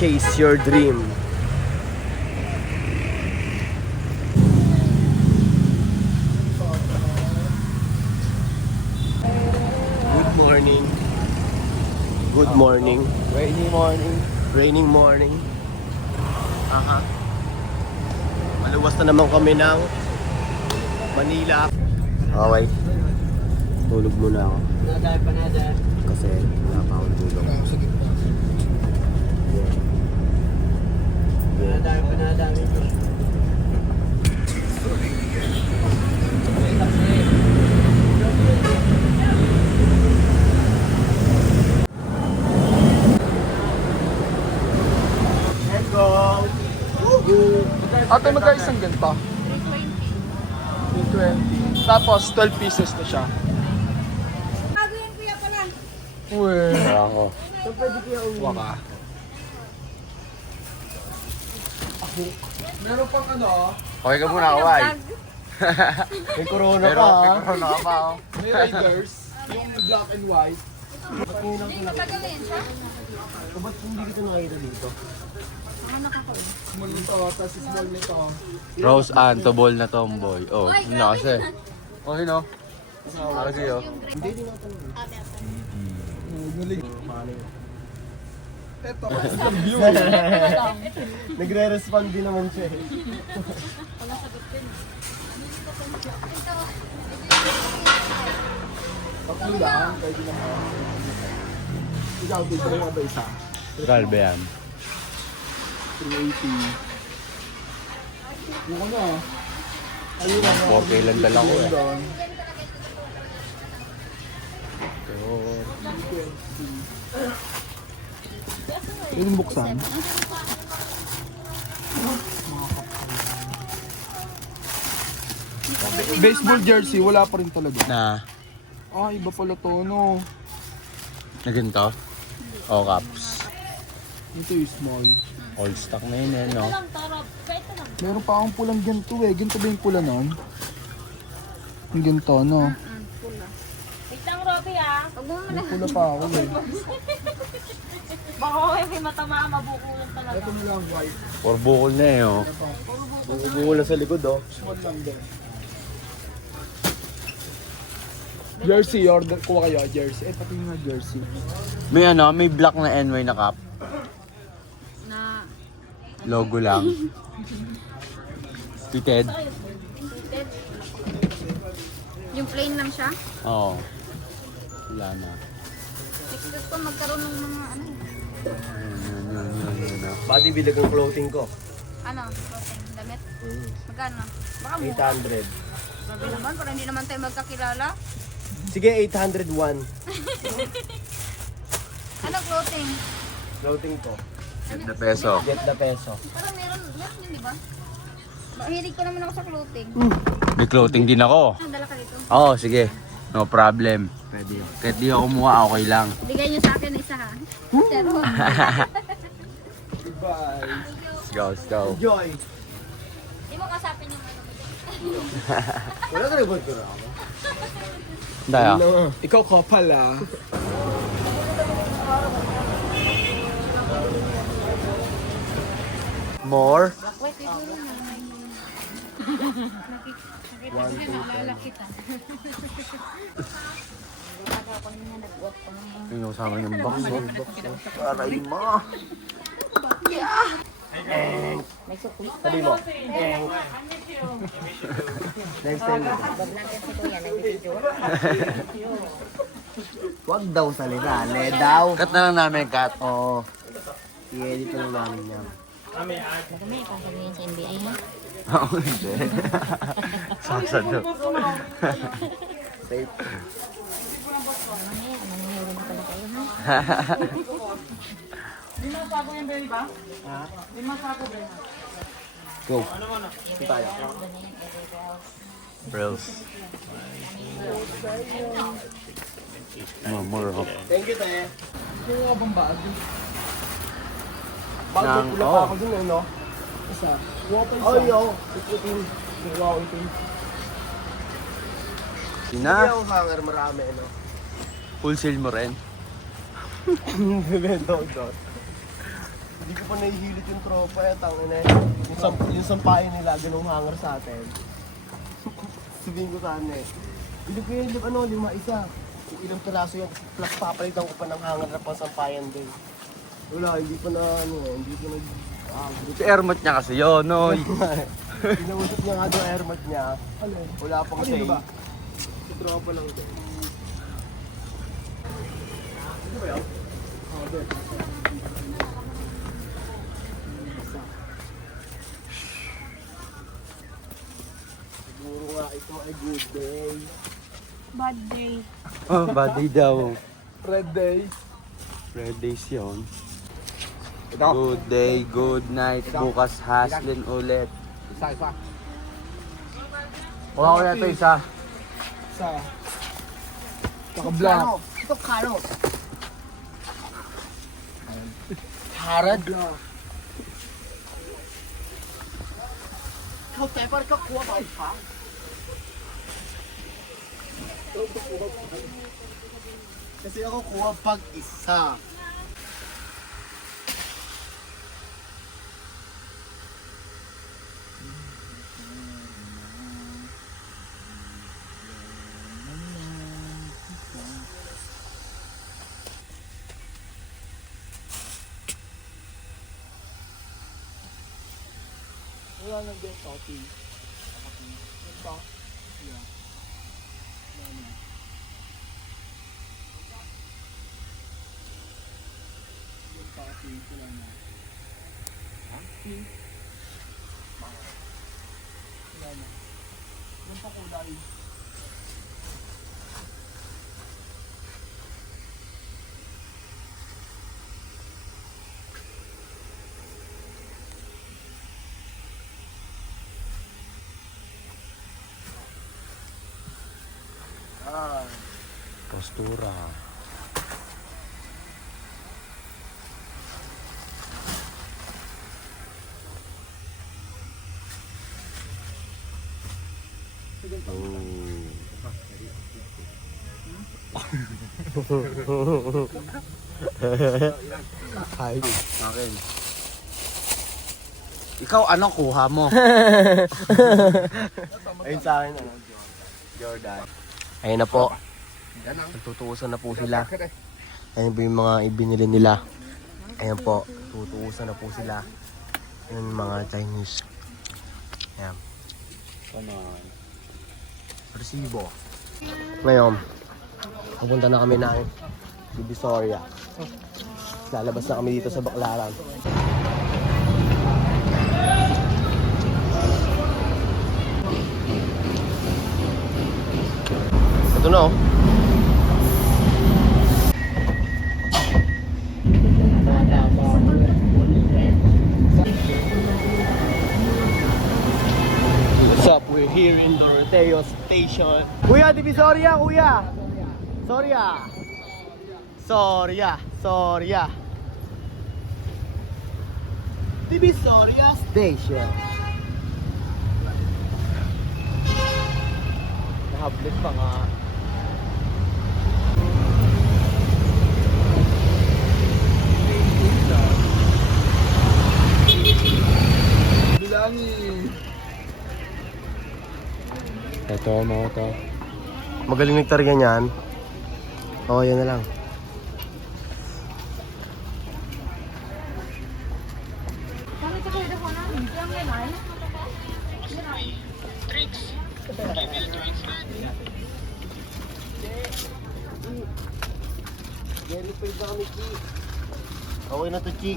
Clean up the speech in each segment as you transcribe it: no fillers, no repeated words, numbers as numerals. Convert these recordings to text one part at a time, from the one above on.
chase your dream. Good morning. Good morning. Rainy morning. Raining morning. Aha. Maluwas na naman kami ng Manila. Okay. Tulog muna ako. Panada. Kasi wala pa akong tulog. Panada. Ate, magka isang ganito? 320. Tapos, 12 pieces na siya. Bago yan kuya pala. Uwe. Kaya ako. Waka. Meron pang ano? Okay ka muna, kaway. May corona Pero, pa. may corona ka pa, oh. May riders. Yung black and white. Hindi na pagaling siya. Ba't hindi kita nakita dito? Small nito, tapos small nito. Rose Ann, tobol na tomboy. Oh, yun na kasi. Oh, yun oh. Kasi oh. Ito, isang view. Nagre-respond din naman siya eh. Tatlo lang, pwede naman. Ikaw, dito rin ba isa? Galbe yan. 380. Yung ano? Ayun ano? 4K lang dala ko eh. Doon. Yung buksan. Baseball jersey, wala pa rin talaga. Na, Ah, iba pala to, no? na ganito? Oh, caps. Ito yung small. Old stock na yun eh, no? Meron pa akong pulang ganito eh. Ganito ba yung pula nun? Yung ganito, no? Wait lang, Robby ah. Huwag mo May pula pa ako eh. Baka may matamaan, mabukulan talaga. Ito na lang, white. Or bukol na eh, oh. Bubungol na sa likod oh. Small lang din. Jersey, order ko kayo, jersey. Eh, pati nga jersey. May ano, may black na NY na cap. Na, Logo lang. Fitted. yung plain lang siya. Oo. Wala na. Next ko magkaroon ng mga ano. Yun. Body bilag ang clothing ko. Ano, clothing, damit. Magkano? Baka mura. 800. Sabi naman, para hindi naman tayo magkakilala. Sige, 801. Ano clothing? Clothing ko. Na peso. Get the peso. Parang meron yun, di ba? Mahilig ko naman ako sa clothing. May clothing din ako. Ang dala ka dito. Oo, sige. No problem. Pwede yun. Kahit di ako kumuha, okay lang. Bigay niyo sa akin isa ha. Pero, Goodbye. Let's go, let's go. Enjoy! di mo kasapin yung ano. Wala ka nag-board ko na ako. Daya. Ikaw ko pala. More? Wait, siguro na. Yung kasama yung box. Aray mo. Sabi mo. Next time. Wag daw salita. Le daw. Cut na lang namin, cut. Oo. I-edit na lang namin yan. Madami kung sabihin sa NBA ha. Oo, hindi. Sasado. Safe. Mamaya, mangyayari na pala kayo ha. Go. Saan tayo? Brills. More of. Thank you, Tae. Kaya nga bang bag? Bago Nang- pula oh. pa ako dun, ano? Isa. Water Oh, yo. Iputin. Wow, itin. Hindi Sina? ako hanger, marami, ano? Full sale mo rin. Bebenta ko doon. Hindi ko pa nahihilit yung tropa eh, tangin eh. Yung sampayan nila, ganung hanger sa atin. Sabihin ko sana eh. Hindi ko yun, lima isa. Kung ilang piraso yan, plus papalitan ko pa ng hanger na pang sampayan din. Wala, hindi pa na hindi pa nag... Si Ermot niya kasi yun, noy. Pinausap niya nga daw airmat niya. Wala pang say. ba? Si tropa lang din. Ito ba yun? Oo, doon. Siguro nga ito ay good day. Bad day. Oh, bad day daw. Red day. Red days yun. Good day, good night. Bukas haslin ulit. Isa. Kuha ko na ito isa. Isa. Kaka-black. Ito karo. Harad. Ikaw, Tepar, ikaw kuha ba pa? Kasi ako kuha pag isa. Wala nang din topi. Ito. Yeah. Wala. Yung topi, wala na. Wala na. Yung pa kulay. Postura. Hi. Akin. Ikaw ano kuha mo? Ayun sa akin, ano? Jordan. Ayun na po. Nagtutuusan na po sila. Ayun po yung mga ibinili nila. Ayun po. Tutuusan na po sila. Ayun yung mga Chinese. Ayan. Resibo. Ngayon, pupunta na kami ng Divisoria. Lalabas na kami dito sa Baclaran. Ito na oh. What's up? We're here in Doroteo Station. Kuya, Divisoria, kuya! Soria. Divisoria Station. Nahablit pa nga. Bilangin. Ito, mga ito. Magaling nagtarga niyan. Oo, yan na lang. Bakit sa kaya ko na? Hindi ang lemay. Very paid na kami, Chi. Okay na to, Chi.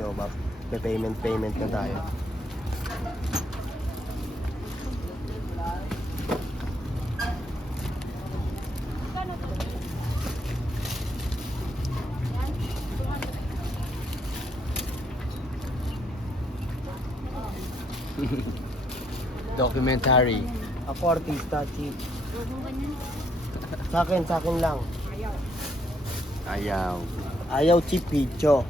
Yo, bak. Payment na tayo. Documentary. Ako artista, Chi. Sa akin lang. Ayaw. Ayaw Chi Picho.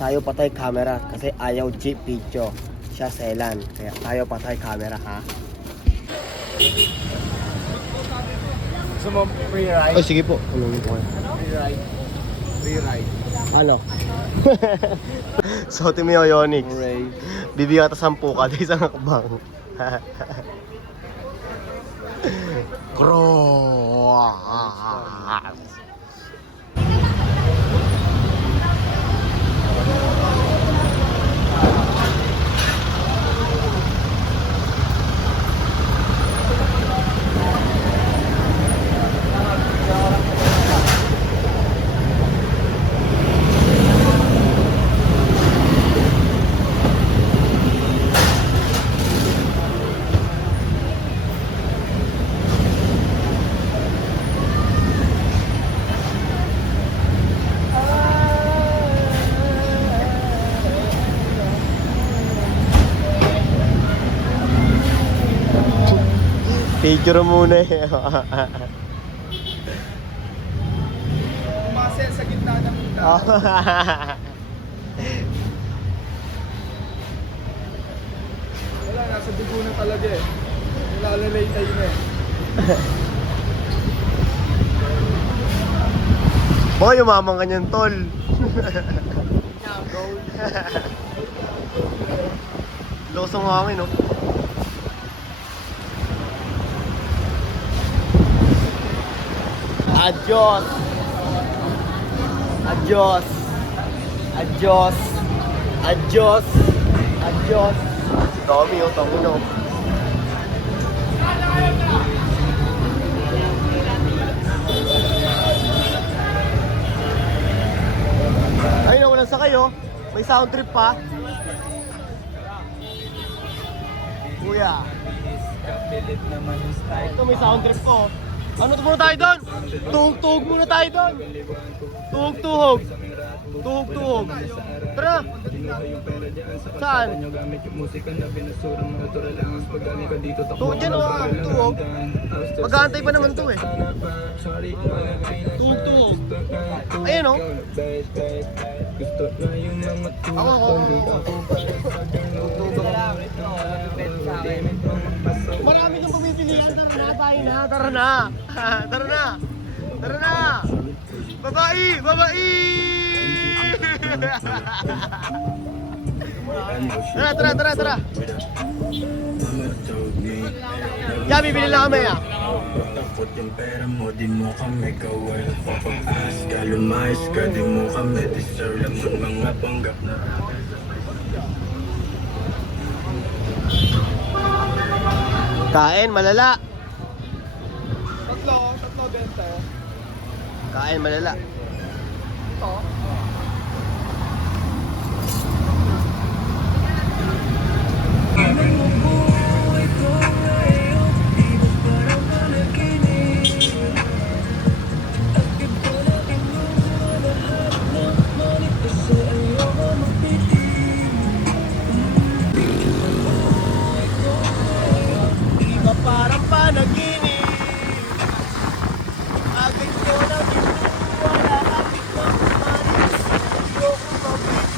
Tayo patay camera kasi ayaw Chi Picho. Siya selan. Kaya tayo patay camera, ha? Gusto mo free ride? Oh, sige po. Free ride. Ano? So, Timio Yonix. Bibigyan ka 10 kada isang akbang. Cross. Picture muna eh. Muscle sa gitna ng mundo. Wala, nasa dugo na talaga eh. Nilalay tayo na eh. Boy, umamang kanyan tol. Losong hangin, no? Adios. Adios. Adios. Adios. Adios. Si Tommy, oh, Tommy, no? Ay, nawalan sa kayo. May sound trip pa. Kuya. Ito may sound trip ko. Ano to muna tayo doon? Tuhog-tuhog muna tayo doon. Tuhog-tuhog. Tuhog-tuhog. Tara. Saan? Tuhog dyan o. Tuhog. Mag-aantay pa naman to eh. Tuhog-tuhog. Ayan o. Ako. Marami kang pumipilihan. Tara na tayo na. Tara na. Tara na. Tara na. Babae! Babae! Tara, tara, tara, tara. Yeah, bibili lang kami ah. Takot yung pera mo, di mo kami kawal. Papag-as ka, lumayas ka, di mo kami deserve. Lamang mga panggap na Kain, malala. Tatlo benta eh. Kain, malala. Ito. Iba parang panaginip. Agad ko lang wala kapit na kumalis. Ayoko mabit.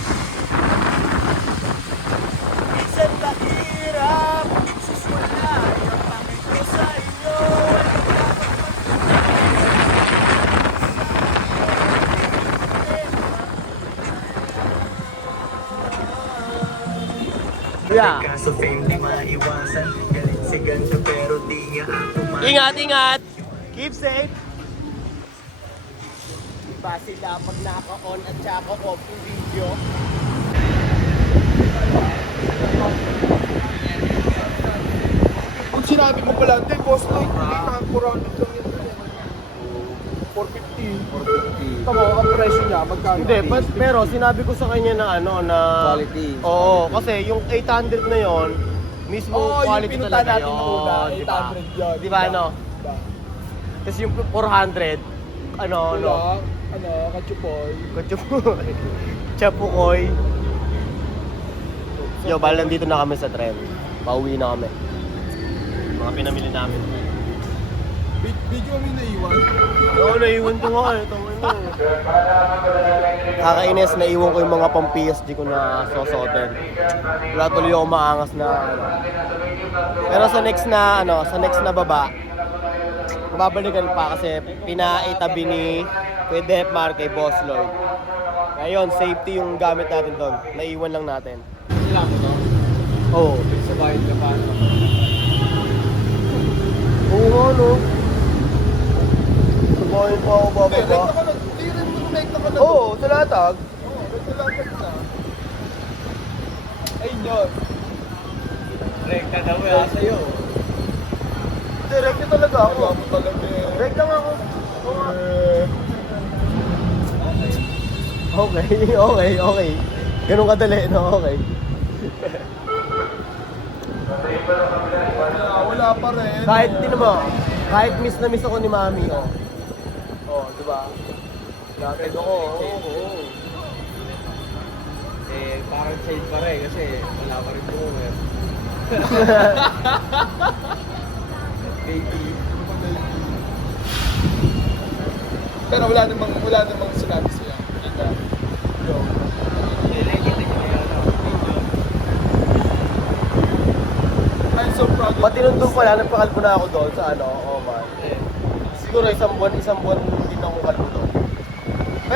Minsan kahirap. Sus wala yung pangit ko sa inyo. Yeah. Kaso fame di maiwasan. Galit si ganto pero di nga ako Ingat, ingat. Keep safe. Iba sila pag naka-on at saka off yung video. Kung sinabi mo pala, hindi, boss na, hindi na 400 lang yun. 450. Tama, ang presyo niya, magkano? Hindi, pero sinabi ko sa kanya na ano, na... Quality. Oo, kasi yung 800 na yon mismo Oo, quality yung pinunta talaga natin na una, yun. Diba? 800 yun. Diba, ano? Kasi yung 400, ano, Wala, kachupoy. Kachupoy. Chapukoy. Yo, bali nandito na kami sa tren. Pauwi na kami. Mga pinamili namin. Video mo yung naiwan. Oo, naiwan ko nga eh. Tama na eh. Kakainis, naiwan ko yung mga pang-PSG ko na sosotin. Wala tuloy ako maangas na ano. Pero sa next na baba, babalikan pa kasi pinaitabi ni Kuya Dep Mar, kay Boss Lloyd. Ngayon, safety yung gamit natin doon. Naiwan lang natin. Kailangan mo to? Oo. Sa bahay ka pa. Oo nga, no? Sabahin pa ako bababa. Hindi rin mo connect ka na. Oo, talatag. Ayun yun. Rekta daw wala sa'yo. Direct talaga ako. Ako talaga eh. Direct lang ako. Okay. Ganun kadali, no? Okay. Wala pa rin. Kahit, din mo, kahit miss na miss ako ni Mami, oh. Oh, di ba? Nakatid ako, oo. Eh, parang child pa rin kasi wala pa rin buo eh. Baby. Pero wala namang sinabi siya. I'm so proud of Pati nung doon pala, nagpakalbo na ako doon sa ano, Oman. Siguro isang buwan din ako kalbo doon.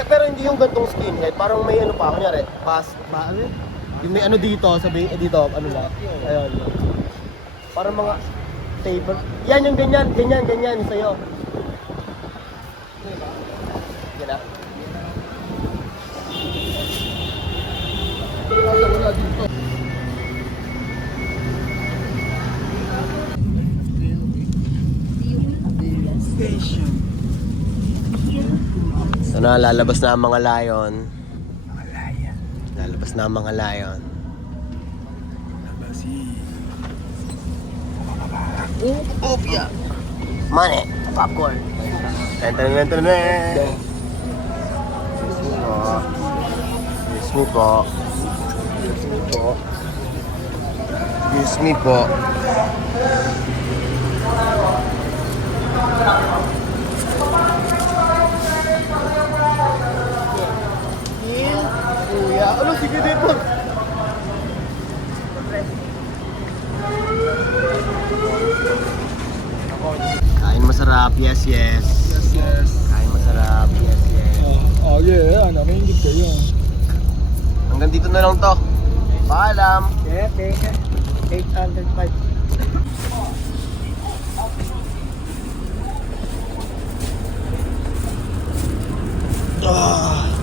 Pero hindi yung gantong skinhead, parang may ano pa, kunyari, ano yun? Yung may ano dito, sabi, dito, ano na, ayun. Parang mga taper. Yan yung ganyan, yung sa'yo. Yan na. wala dito. So na, lalabas na ang mga lion. Lalabas na ang mga lion. Opia! Money! Popcorn! Ten. Excuse me po. Kuya, ano sige dito? Kain masarap, yes. Yes. Kain masarap, yes. Oh yeah, ano, may ingit kayo. Hanggang dito na lang to. Paalam. Yeah, 805. Ah.